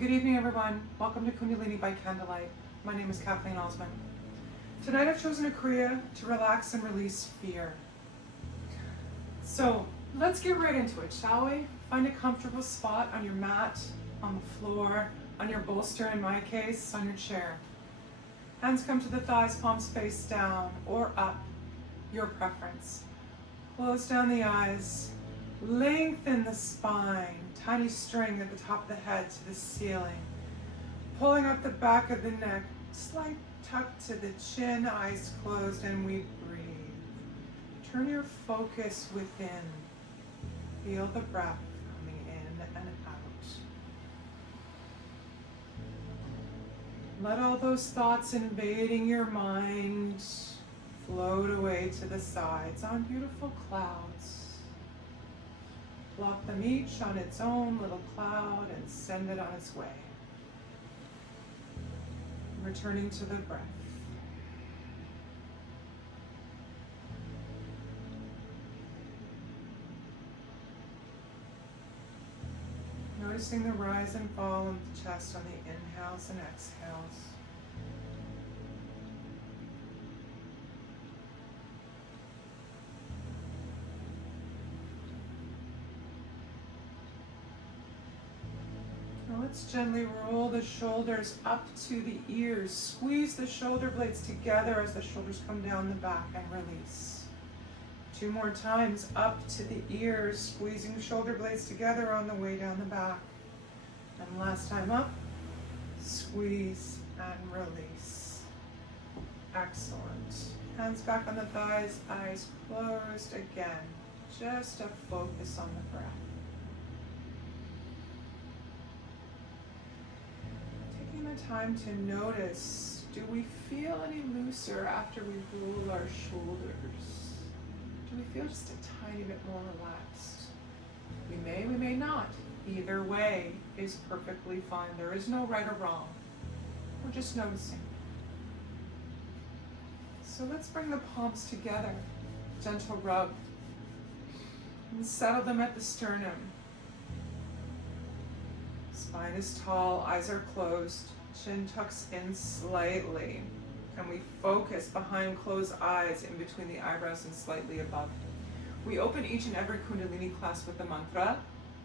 Good evening, everyone. Welcome to Kundalini by Candlelight. My name is Kathleen Osmond. Tonight I've chosen a Kriya to relax and release fear. So let's get right into it, shall we? Find a comfortable spot on your mat, on the floor, on your bolster in my case, on your chair. Hands come to the thighs, palms face down or up, your preference. Close down the eyes, lengthen the spine, tiny string at the top of the head to the ceiling. Pulling up the back of the neck, slight tuck to the chin, eyes closed, and we breathe. Turn your focus within. Feel the breath coming in and out. Let all those thoughts invading your mind float away to the sides on beautiful clouds. Plop them each on its own little cloud and send it on its way. Returning to the breath. Noticing the rise and fall of the chest on the inhales and exhales. Now let's gently roll the shoulders up to the ears. Squeeze the shoulder blades together as the shoulders come down the back and release. 2 more times, up to the ears, squeezing the shoulder blades together on the way down the back. And last time up, squeeze and release. Excellent. Hands back on the thighs, eyes closed again. Just a focus on the breath. Taking the time to notice, do we feel any looser after we roll our shoulders? Do we feel just a tiny bit more relaxed? We may not. Either way is perfectly fine. There is no right or wrong. We're just noticing. So let's bring the palms together. Gentle rub. And settle them at the sternum. Spine is tall, eyes are closed, chin tucks in slightly. And we focus behind closed eyes, in between the eyebrows and slightly above. We open each and every Kundalini class with the mantra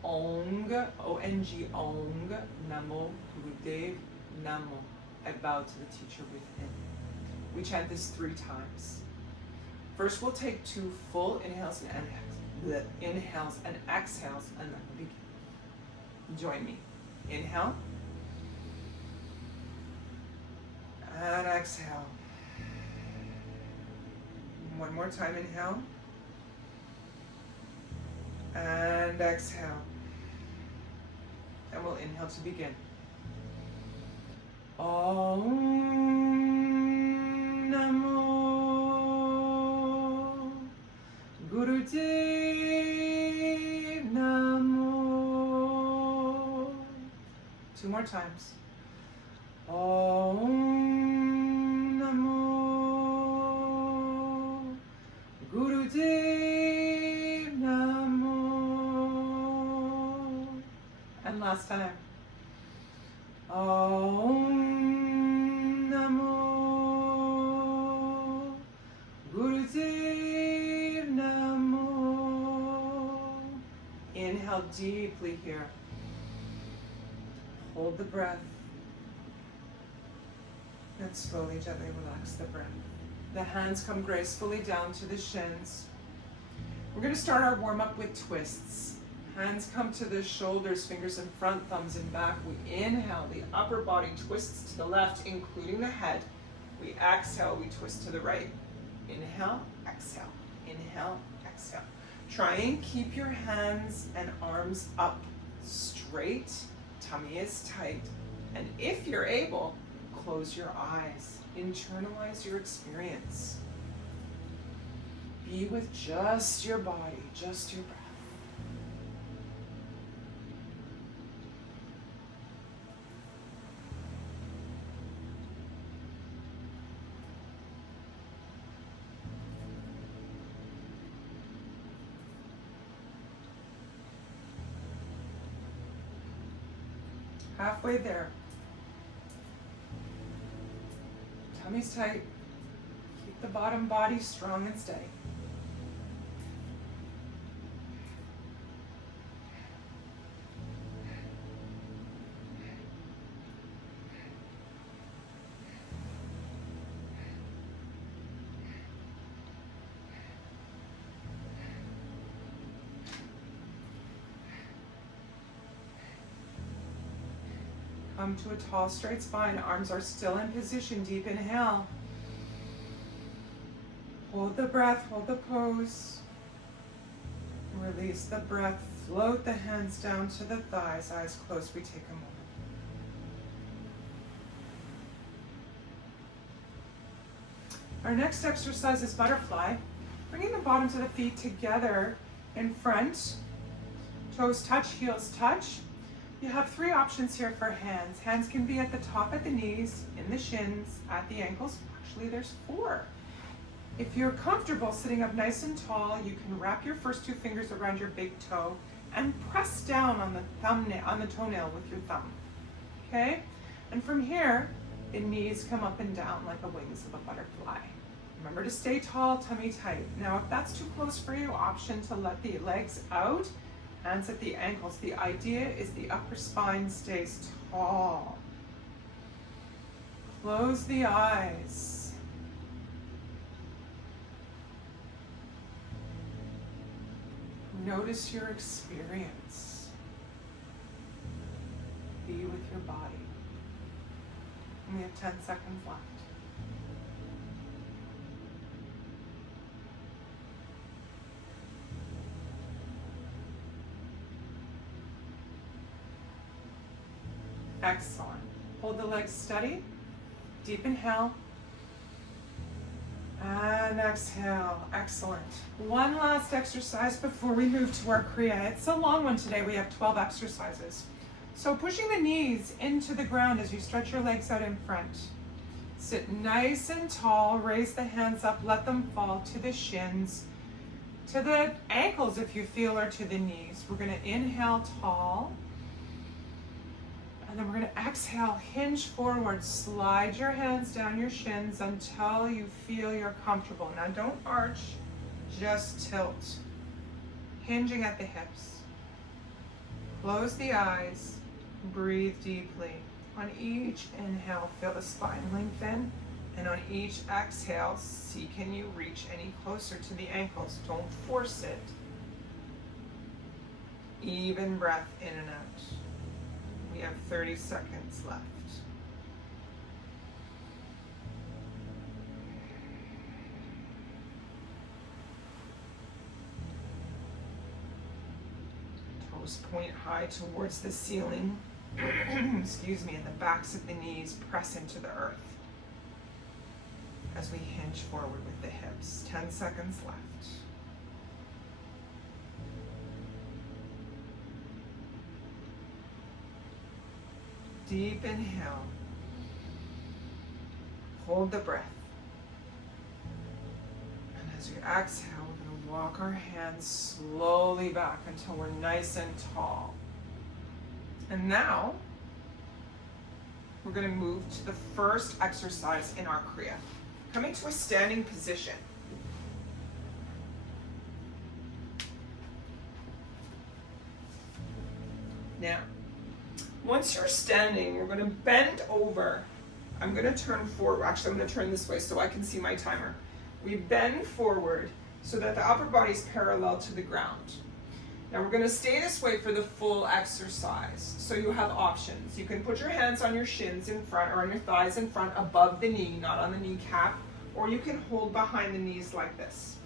Ong, O-N-G, Ong, Namo, Gurudev, Namo. I bow to the teacher within. We chant this 3 times. First, we'll take 2 full inhales and exhales, and begin. Join me. Inhale. And exhale. 1 more time, inhale. And exhale. And we'll inhale to begin. Om Namo Gurudev Namo. 2 more times. Om Namo Gurudev Namo. And last time. Om Namo Gurudev Namo. Inhale deeply here. Hold the breath. And slowly, gently relax the breath. The hands come gracefully down to the shins. We're going to start our warm-up with twists. Hands come to the shoulders, fingers in front, thumbs in back. We inhale, the upper body twists to the left, including the head. We exhale, we twist to the right. Inhale, exhale, inhale, exhale. Try and keep your hands and arms up straight. Tummy is tight. And if you're able, close your eyes. Internalize your experience. Be with just your body, just your breath. Halfway there. Tummy's tight. Keep the bottom body strong and steady. Come to a tall, straight spine. Arms are still in position. Deep inhale. Hold the breath, hold the pose. Release the breath. Float the hands down to the thighs. Eyes closed. We take a moment. Our next exercise is butterfly. Bringing the bottoms of the feet together in front. Toes touch, heels touch. You have three options here for hands. Hands can be at the top at the knees, in the shins, at the ankles. Actually, there's four. If you're comfortable sitting up nice and tall, you can wrap your first two fingers around your big toe and press down on the toenail with your thumb. Okay? And from here, the knees come up and down like the wings of a butterfly. Remember to stay tall, tummy tight. Now, if that's too close for you, option to let the legs out. Hands at the ankles. The idea is the upper spine stays tall. Close the eyes. Notice your experience. Be with your body. And we have 10 seconds left. Excellent. Hold the legs steady. Deep inhale. And exhale. Excellent. One last exercise before we move to our Kriya. It's a long one today. We have 12 exercises. So pushing the knees into the ground as you stretch your legs out in front. Sit nice and tall. Raise the hands up. Let them fall to the shins, to the ankles if you feel, or to the knees. We're going to inhale tall. And then we're going to exhale, hinge forward, slide your hands down your shins until you feel you're comfortable. Now don't arch, just tilt. Hinging at the hips. Close the eyes, breathe deeply. On each inhale, feel the spine lengthen. And on each exhale, see can you reach any closer to the ankles. Don't force it. Even breath in and out. We have 30 seconds left. Toes point high towards the ceiling. Excuse me, and the backs of the knees press into the earth as we hinge forward with the hips. 10 seconds left. Deep inhale. Hold the breath. And as you exhale, we're going to walk our hands slowly back until we're nice and tall. And now, we're going to move to the first exercise in our Kriya. Coming to a standing position. Now, once you're standing, we're going to bend over. I'm going to turn forward. Actually, I'm going to turn this way so I can see my timer. We bend forward so that the upper body is parallel to the ground. Now we're going to stay this way for the full exercise. So you have options. You can put your hands on your shins in front or on your thighs in front above the knee, not on the kneecap, or you can hold behind the knees like this.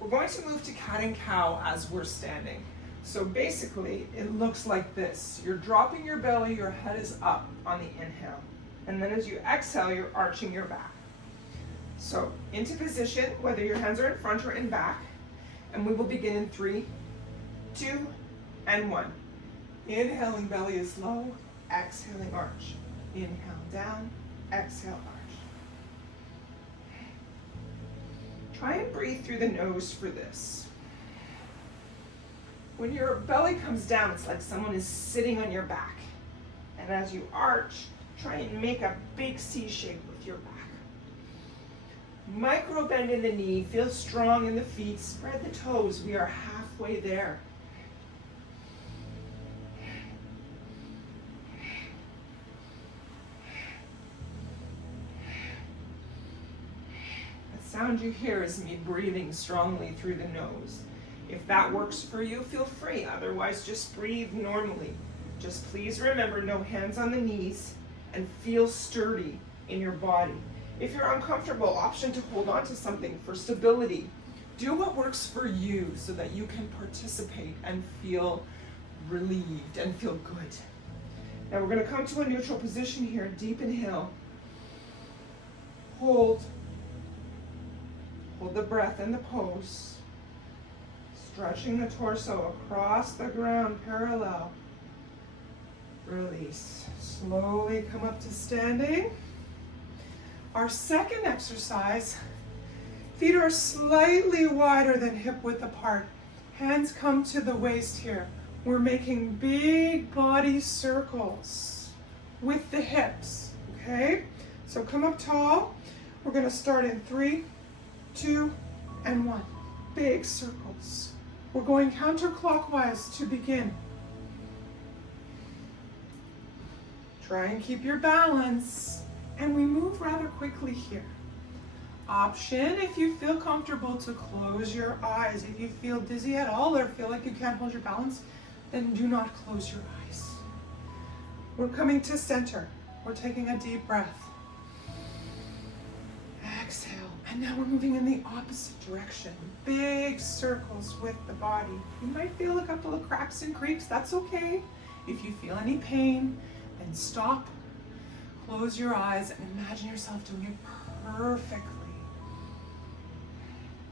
We're going to move to cat and cow as we're standing. So basically, it looks like this. You're dropping your belly, your head is up on the inhale. And then as you exhale, you're arching your back. So into position, whether your hands are in front or in back. And we will begin in 3, 2, and 1. Inhaling, belly is low. Exhaling, arch. Inhale, down. Exhale, arch. Try and breathe through the nose for this. When your belly comes down, it's like someone is sitting on your back. And And as you arch, try and make a big C shape with your back. Micro bend in the knee, feel strong in the feet, spread the toes. We are halfway there. The sound you hear is me breathing strongly through the nose. If that works for you, feel free. Otherwise, just breathe normally. Just please remember, no hands on the knees, and feel sturdy in your body. If you're uncomfortable, option to hold on to something for stability. Do what works for you so that you can participate and feel relieved and feel good. Now we're going to come to a neutral position here. Deep inhale. Hold. Hold the breath in the pose. Stretching the torso across the ground, parallel. Release. Slowly come up to standing. Our second exercise, feet are slightly wider than hip width apart. Hands come to the waist here. We're making big body circles with the hips, okay? So come up tall. We're gonna start in 3, 2, and 1. Big circles. We're going counterclockwise to begin. Try and keep your balance. And we move rather quickly here. Option, if you feel comfortable, to close your eyes. If you feel dizzy at all or feel like you can't hold your balance, then do not close your eyes. We're coming to center. We're taking a deep breath. Exhale. And now we're moving in the opposite direction. Big circles with the body. You might feel a couple of cracks and creaks. That's okay. If you feel any pain, then stop. Close your eyes and imagine yourself doing it perfectly.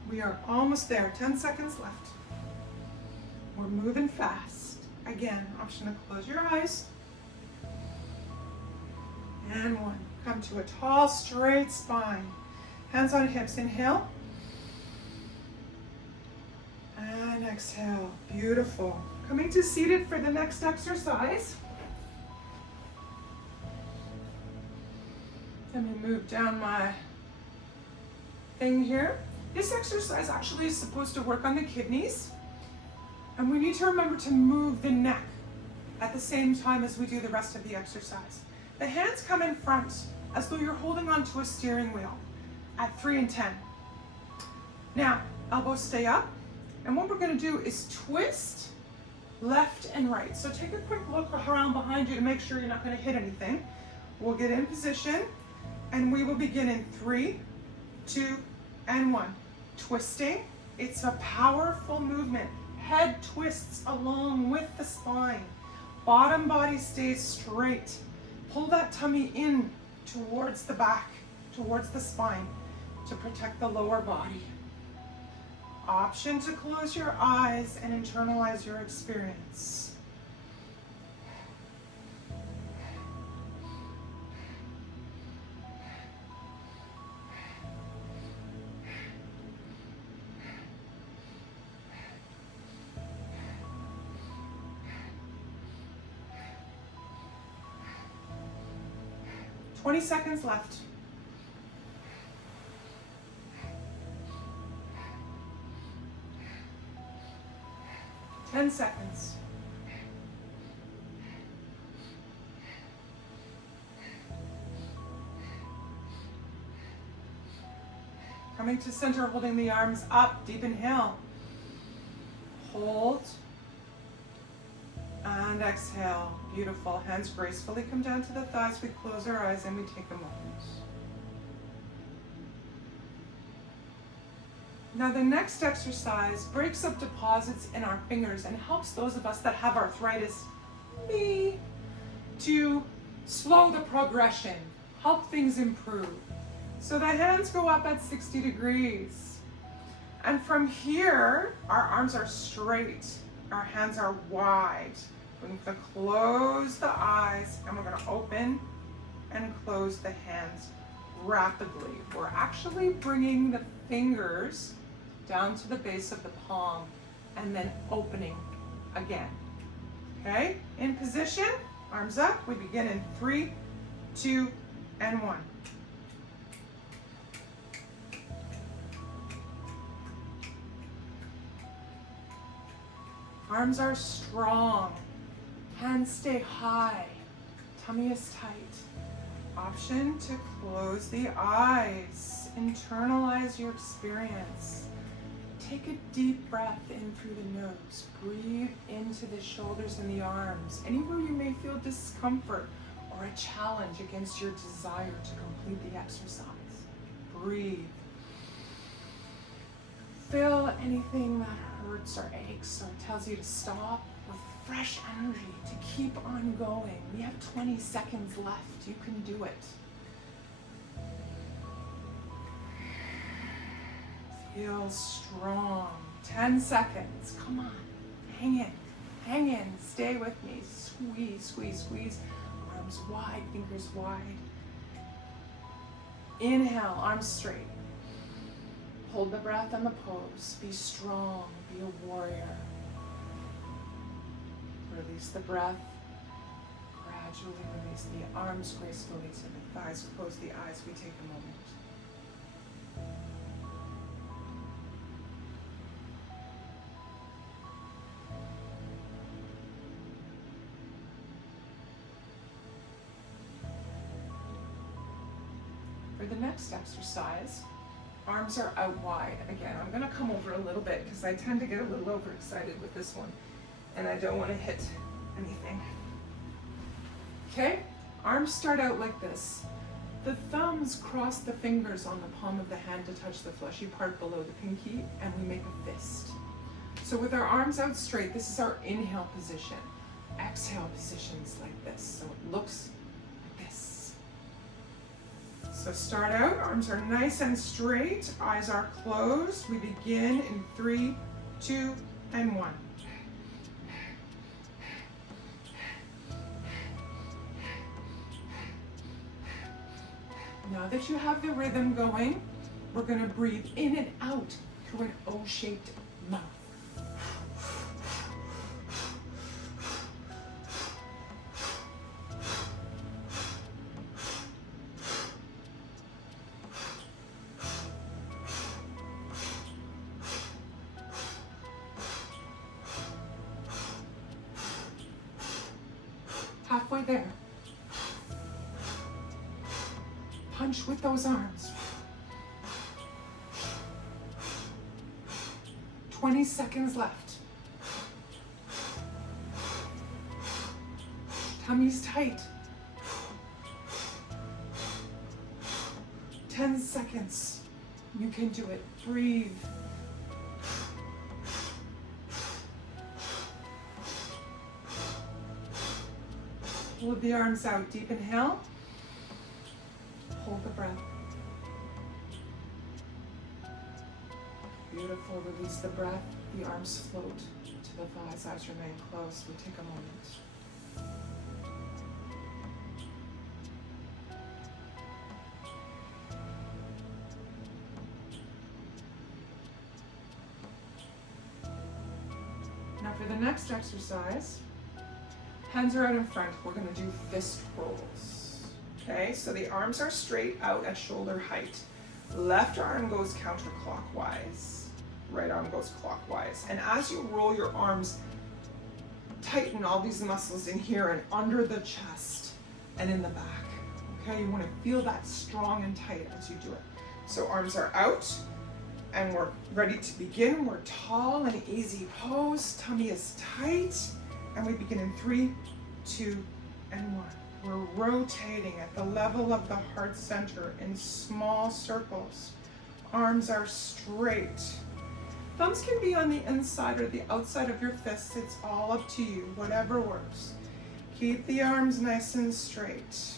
We are almost there. 10 seconds left. We're moving fast. Again, option to close your eyes. And 1. Come to a tall, straight spine. Hands on hips. Inhale. And exhale. Beautiful. Coming to seated for the next exercise. Let me move down my thing here. This exercise actually is supposed to work on the kidneys. And we need to remember to move the neck at the same time as we do the rest of the exercise. The hands come in front as though you're holding onto a steering wheel at 3 and 10. Now, elbows stay up. And what we're going to do is twist left and right. So take a quick look around behind you to make sure you're not going to hit anything. We'll get in position. And we will begin in 3, 2, and 1. Twisting. It's a powerful movement. Head twists along with the spine. Bottom body stays straight. Pull that tummy in towards the back, towards the spine to protect the lower body. Option to close your eyes and internalize your experience. 20 seconds left. Ten seconds. Coming to center, holding the arms up, deep inhale. Hold. And exhale. Beautiful. Hands gracefully come down to the thighs. We close our eyes and we take a moment. Now the next exercise breaks up deposits in our fingers and helps those of us that have arthritis, me, to slow the progression, help things improve. So the hands go up at 60 degrees. And from here, our arms are straight, our hands are wide. We're going to close the eyes and we're going to open and close the hands rapidly. We're actually bringing the fingers down to the base of the palm and then opening again. Okay, in position, Arms up. We begin in 3, 2, and 1. Arms are strong. Hands stay high. Tummy is tight. Option to close the eyes. Internalize your experience. Take a deep breath in through the nose. Breathe into the shoulders and the arms. Anywhere you may feel discomfort or a challenge against your desire to complete the exercise. Breathe. Feel anything that hurts or aches or tells you to stop with fresh energy to keep on going. We have 20 seconds left. You can do it. Feel strong. 10 seconds. Come on. Hang in. Hang in. Stay with me. Squeeze, squeeze, squeeze. Arms wide, fingers wide. Inhale, arms straight. Hold the breath and the pose. Be strong. Be a warrior. Release the breath. Gradually release the arms gracefully to the thighs. Close the eyes. We take a moment. For the next exercise, arms are out wide. Again, I'm going to come over a little bit because I tend to get a little overexcited with this one and I don't want to hit anything. Okay, arms start out like this. The thumbs cross the fingers on the palm of the hand to touch the fleshy part below the pinky, and we make a fist. So with our arms out straight, this is our inhale position. Exhale positions like this. So it looks like this. So start out, arms are nice and straight, eyes are closed. We begin in 3, 2, and 1. Now that you have the rhythm going, we're going to breathe in and out through an O-shaped mouth. Halfway there. Punch with those arms. 20 seconds left. Tummy's tight. 10 seconds. You can do it. Breathe. Hold the arms out. Deep inhale. Hold the breath. Beautiful. Release the breath. The arms float to the thighs. Eyes remain closed. We take a moment. Now for the next exercise, hands are out in front. We're going to do fist rolls. Okay, so the arms are straight out at shoulder height. Left arm goes counterclockwise. Right arm goes clockwise. And as you roll your arms, tighten all these muscles in here and under the chest and in the back. Okay, you want to feel that strong and tight as you do it. So arms are out and we're ready to begin. We're tall and easy pose. Tummy is tight. And we begin in 3, 2, and 1. We're rotating at the level of the heart center in small circles. Arms are straight. Thumbs can be on the inside or the outside of your fists. It's all up to you, whatever works. Keep the arms nice and straight.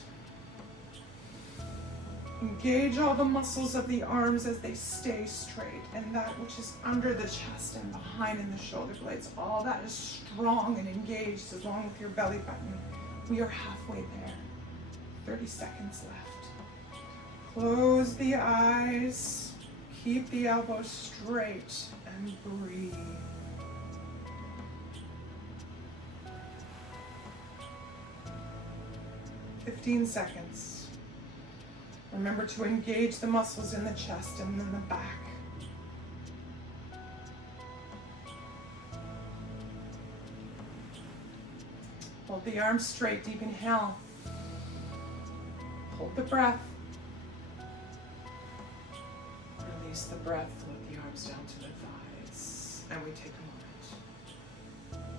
Engage all the muscles of the arms as they stay straight, and that which is under the chest and behind in the shoulder blades, all that is strong and engaged along with your belly button. We are halfway there. 30 seconds left. Close the eyes. Keep the elbows straight and breathe. 15 seconds. Remember to engage the muscles in the chest and in the back. Hold the arms straight, deep inhale. Hold the breath. Release the breath, float the arms down to the thighs. And we take a moment.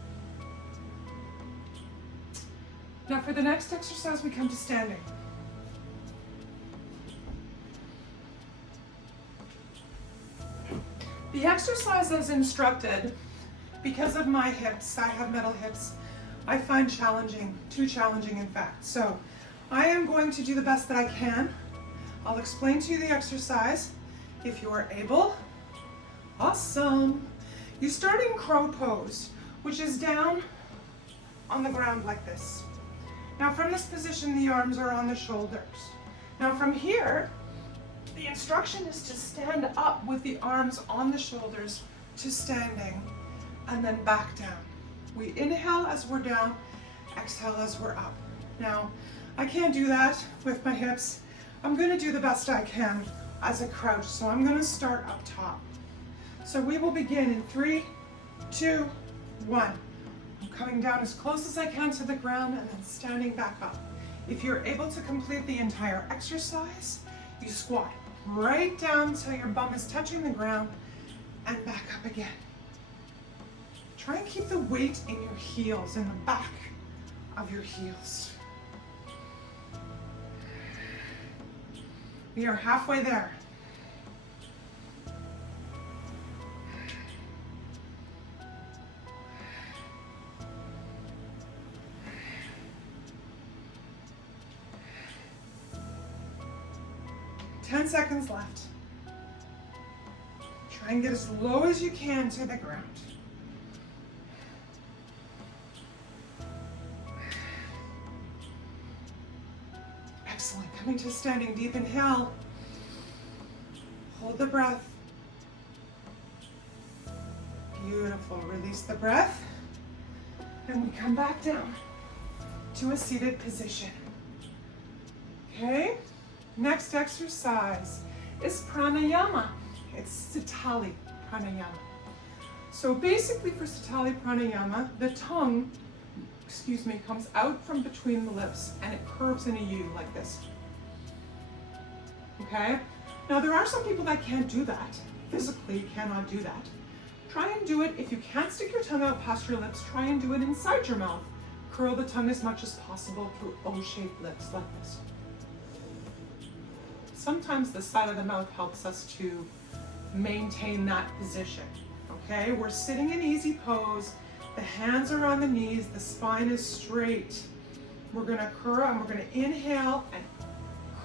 Now for the next exercise, we come to standing. The exercise as instructed, because of my hips, I have metal hips, I find challenging, too challenging in fact. So I am going to do the best that I can. I'll explain to you the exercise. If you are able, awesome. You start in crow pose, which is down on the ground like this. Now from this position, the arms are on the shoulders. Now from here, the instruction is to stand up with the arms on the shoulders to standing and then back down. We inhale as we're down, exhale as we're up. Now, I can't do that with my hips. I'm gonna do the best I can as a crouch, so I'm gonna start up top. So we will begin in 3, 2, 1. I'm coming down as close as I can to the ground and then standing back up. If you're able to complete the entire exercise, you squat right down till your bum is touching the ground and back up again. Try and keep the weight in your heels, in the back of your heels. We are halfway there. Ten seconds left. Try and get as low as you can to the ground. Excellent. Coming to standing, deep inhale. Hold the breath. Beautiful. Release the breath. And we come back down to a seated position. Okay? Next exercise is pranayama. It's Sitali pranayama. So basically for Sitali pranayama, the tongue, comes out from between the lips and it curves in a U like this. Okay? Now there are some people that can't do that. Physically cannot do that. Try and do it, if you can't stick your tongue out past your lips, try and do it inside your mouth. Curl the tongue as much as possible through O-shaped lips like this. Sometimes the side of the mouth helps us to maintain that position. Okay, we're sitting in easy pose. The hands are on the knees, the spine is straight. We're gonna curl and we're gonna inhale and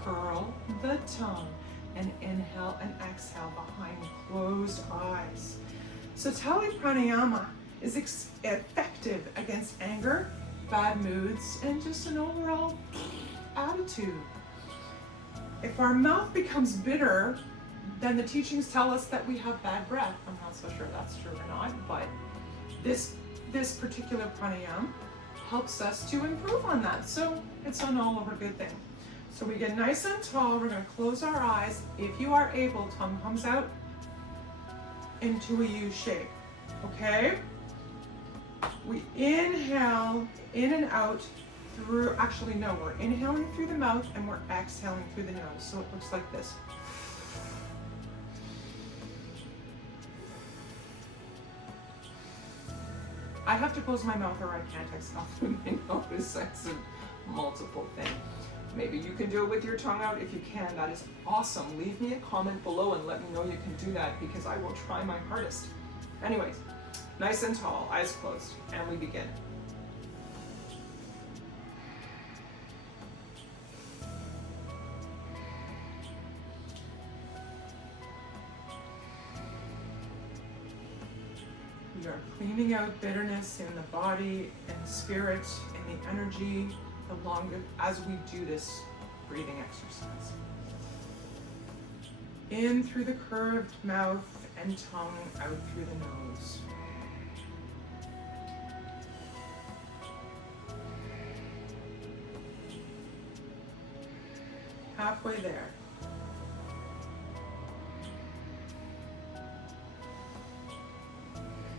curl the tongue and inhale and exhale behind closed eyes. So Sitali pranayama is effective against anger, bad moods, and just an overall attitude. If our mouth becomes bitter, then the teachings tell us that we have bad breath. I'm not so sure that's true or not, but this particular pranayama helps us to improve on that. So it's an all over good thing. So we get nice and tall. We're going to close our eyes. If you are able, tongue comes out into a U shape. Okay? We inhale in and out through, actually no, we're inhaling through the mouth and we're exhaling through the nose. So it looks like this. I have to close my mouth or I can't exhale through my nose. That's a multiple thing. Maybe you can do it with your tongue out. If you can, that is awesome. Leave me a comment below and let me know you can do that because I will try my hardest. Anyways, nice and tall, eyes closed, and we begin. We are cleaning out bitterness in the body, in the spirit, in the energy, as we do this breathing exercise. In through the curved mouth and tongue, out through the nose. halfway there.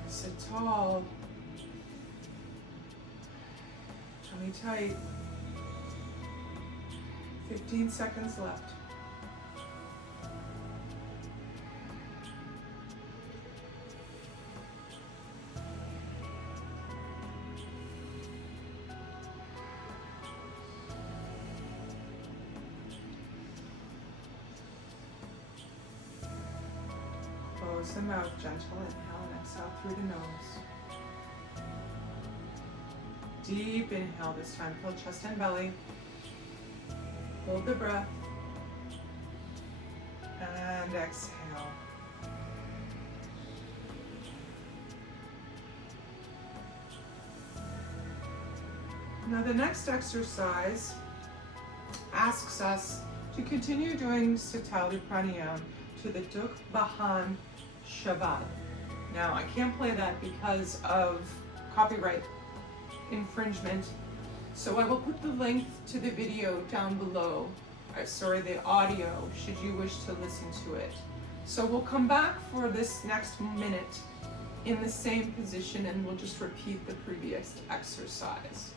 Sit tall. Tummy tight. 15 seconds left. Close the mouth, gentle inhale and exhale through the nose. Deep inhale this time, fill chest and belly. Hold the breath. And exhale. Now the next exercise asks us to continue doing Sitali Pranayam to the Dukh Bhanjan Shabad. Now I can't play that because of copyright infringement, so I will put the link to the video down below. The audio, should you wish to listen to it. So we'll come back for this next minute in the same position and we'll just repeat the previous exercise.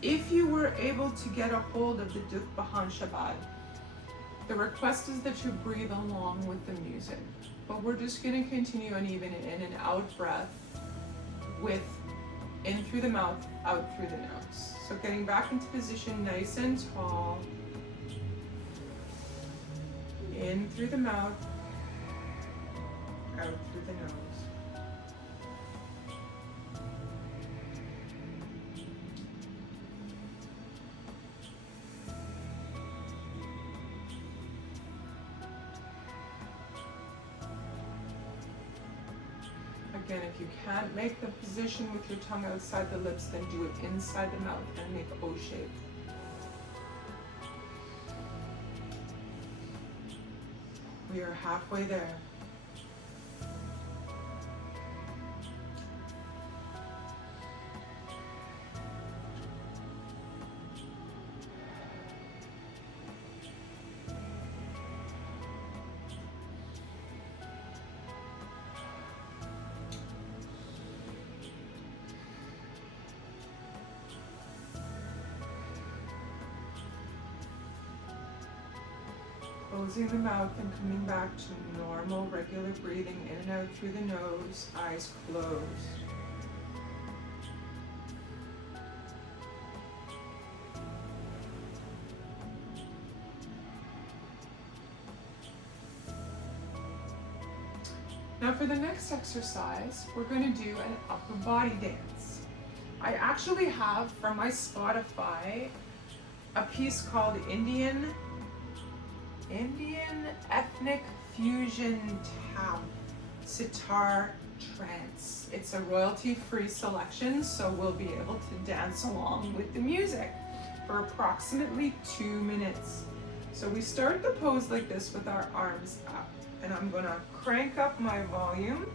If you were able to get a hold of the Dukh Bhanjan Shabad, the request is that you breathe along with the music, but we're just going to continue an even in and out breath with in through the mouth, out through the nose. So getting back into position nice and tall. In through the mouth, out through the nose. Again, if you can't make the position with your tongue outside the lips, then do it inside the mouth and make O shape. We are halfway there. Closing the mouth and coming back to normal, regular breathing in and out through the nose, eyes closed. Now for the next exercise, we're going to do an upper body dance. I actually have from my Spotify a piece called Indian Ethnic Fusion Sitar Trance. It's a royalty-free selection, so we'll be able to dance along with the music for approximately 2 minutes. So we start the pose like this with our arms up, and I'm gonna crank up my volume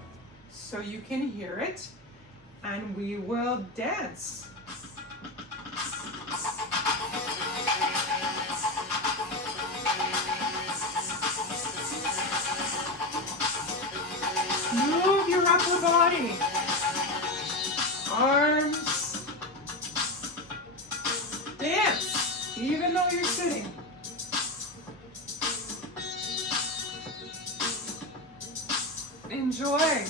so you can hear it, and we will dance. Move your upper body, arms, dance, even though you're sitting. Enjoy.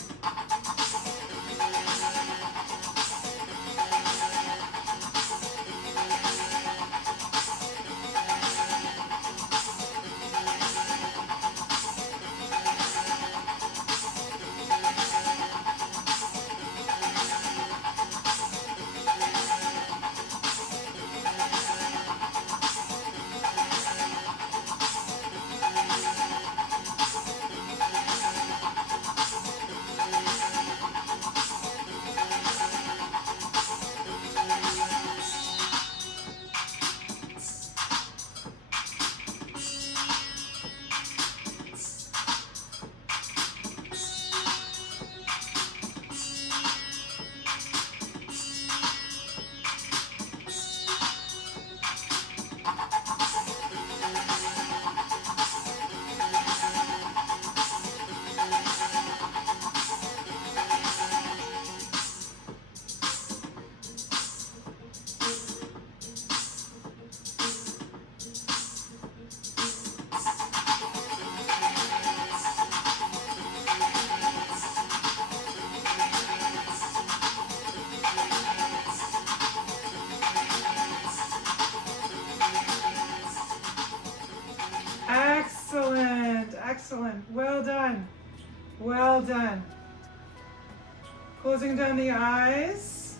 Closing down the eyes.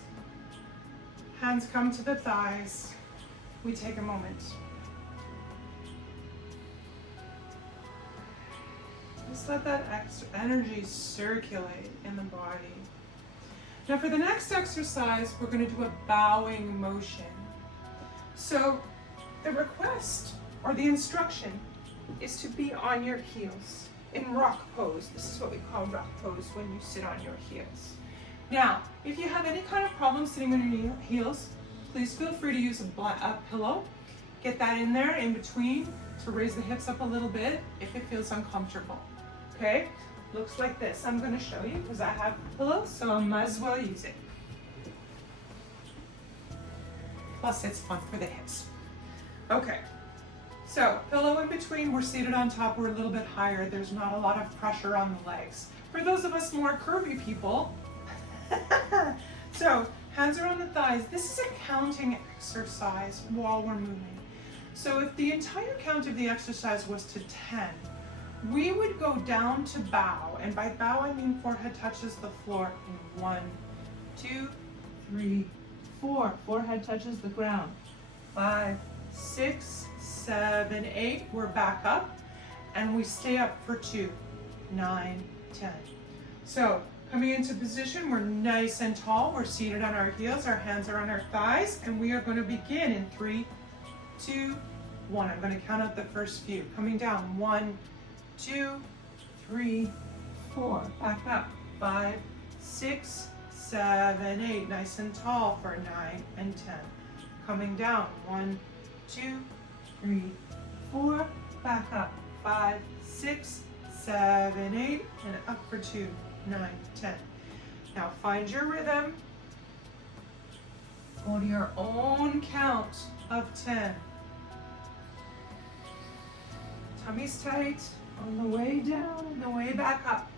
Hands come to the thighs. We take a moment. Just let that extra energy circulate in the body. Now for the next exercise, we're going to do a bowing motion. So the request or the instruction is to be on your heels in rock pose. This is what we call rock pose, when you sit on your heels. Now, if you have any kind of problem sitting on your heels, please feel free to use a pillow. Get that in there in between to raise the hips up a little bit if it feels uncomfortable. Okay? Looks like this. I'm going to show you because I have pillows, so I might as well use it. Plus, it's fun for the hips. Okay. So, pillow in between, we're seated on top, we're a little bit higher. There's not a lot of pressure on the legs. For those of us more curvy people, so hands are on the thighs. This is a counting exercise while we're moving. So if the entire count of the exercise was to 10, we would go down to bow, and by bow I mean forehead touches the floor in 1, 2, 3, 4. Forehead touches the ground. 5, 6, 7, 8. We're back up, and we stay up for 2, 9, 10. So coming into position, we're nice and tall. We're seated on our heels. Our hands are on our thighs, and we are going to begin in 3, 2, 1. I'm going to count out the first few. Coming down. 1, 2, 3, 4. Back up. 5, 6, 7, 8. Nice and tall for 9 and 10. Coming down. 1, 2, 3, 4. Back up. 5, 6, 7, 8. And up for 2, 9, 10. Now find your rhythm. Go to your own count of 10. Tummy's tight on the way down and the way back up.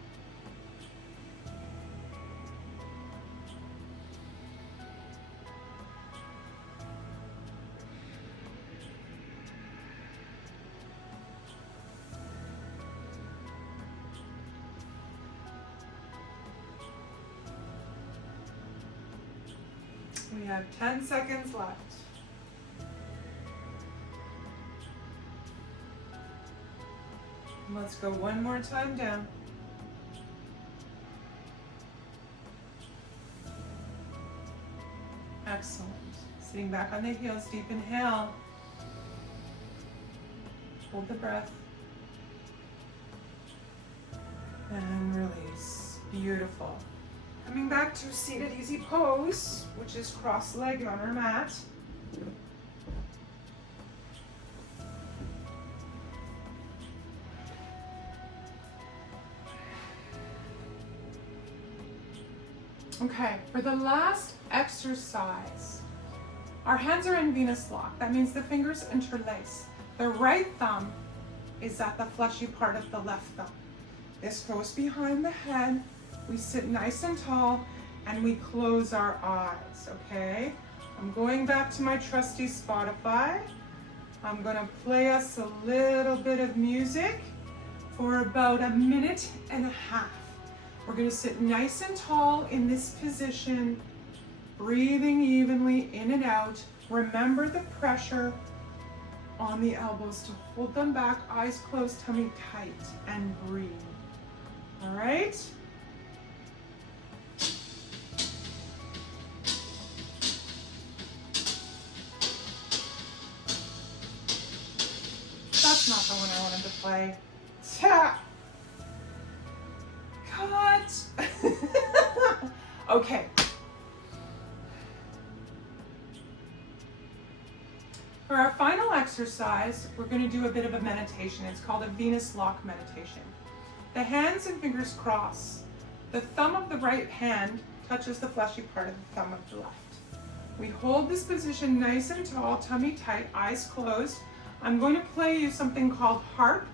We have 10 seconds left. Let's go one more time down. Excellent. Sitting back on the heels, deep inhale. Hold the breath. And release. Beautiful. Coming back to seated easy pose, which is cross-legged on our mat. Okay, for the last exercise, our hands are in Venus lock. That means the fingers interlace. The right thumb is at the fleshy part of the left thumb. This goes behind the head. We sit nice and tall and we close our eyes, okay? I'm going back to my trusty Spotify. I'm gonna play us a little bit of music for about a minute and a half. We're gonna sit nice and tall in this position, breathing evenly in and out. Remember the pressure on the elbows to hold them back, eyes closed, tummy tight, and breathe. All right? That's not the one I wanted to play. Tap. Cut. Okay. For our final exercise, we're going to do a bit of a meditation. It's called a Venus lock meditation. The hands and fingers cross. The thumb of the right hand touches the fleshy part of the thumb of the left. We hold this position nice and tall, tummy tight, eyes closed. I'm going to play you something called harp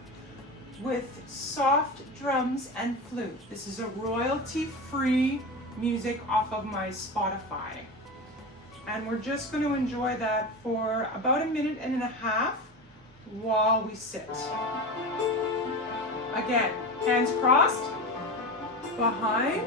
with soft drums and flute. This is a royalty-free music off of my Spotify. And we're just going to enjoy that for about a minute and a half while we sit. Again, hands crossed, behind,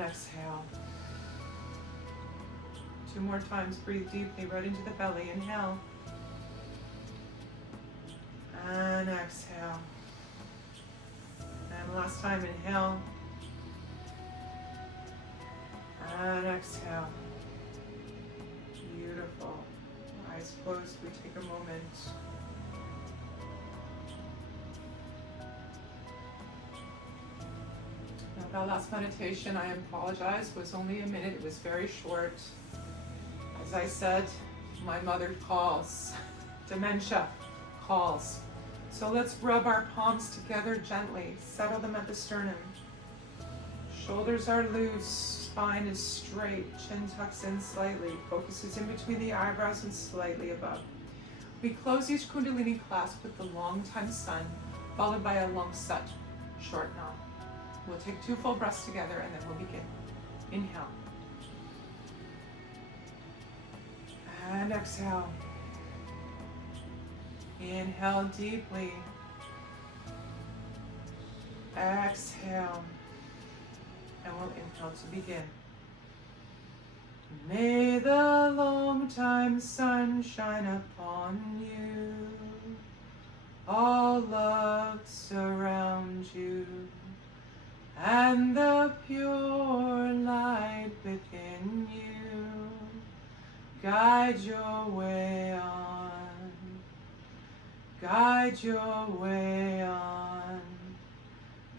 And exhale. 2 more times. Breathe deeply right into the belly. Inhale. And exhale. And last time, inhale. And exhale. Beautiful. Eyes closed, we take a moment. Now that last meditation, I apologize, was only a minute. It was very short. As I said, my mother calls. Dementia calls. So let's rub our palms together gently. Settle them at the sternum. Shoulders are loose. Spine is straight. Chin tucks in slightly. Focus is in between the eyebrows and slightly above. We close each Kundalini class with the long time sun, followed by a long sut, short nam. We'll take 2 full breaths together and then we'll begin. Inhale. And exhale. Inhale deeply. Exhale. And we'll inhale to begin. May the long time sun shine upon you. All love surround you. And the pure light within you guide your way on. Guide your way on.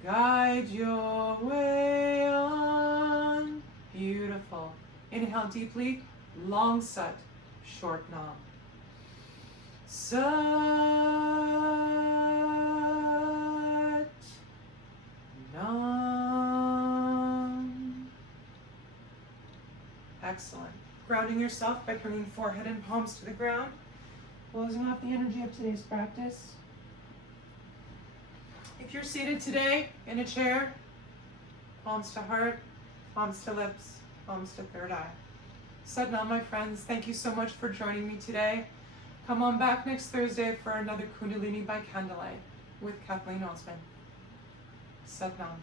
Guide your way on. Beautiful. Inhale deeply, long sut, short nam. Sat nam. Excellent. Grounding yourself by bringing forehead and palms to the ground. Closing off the energy of today's practice. If you're seated today in a chair, palms to heart, palms to lips, palms to third eye. Sadhana, my friends, thank you so much for joining me today. Come on back next Thursday for another Kundalini by Candlelight with Kathleen Osmond. Sadhana.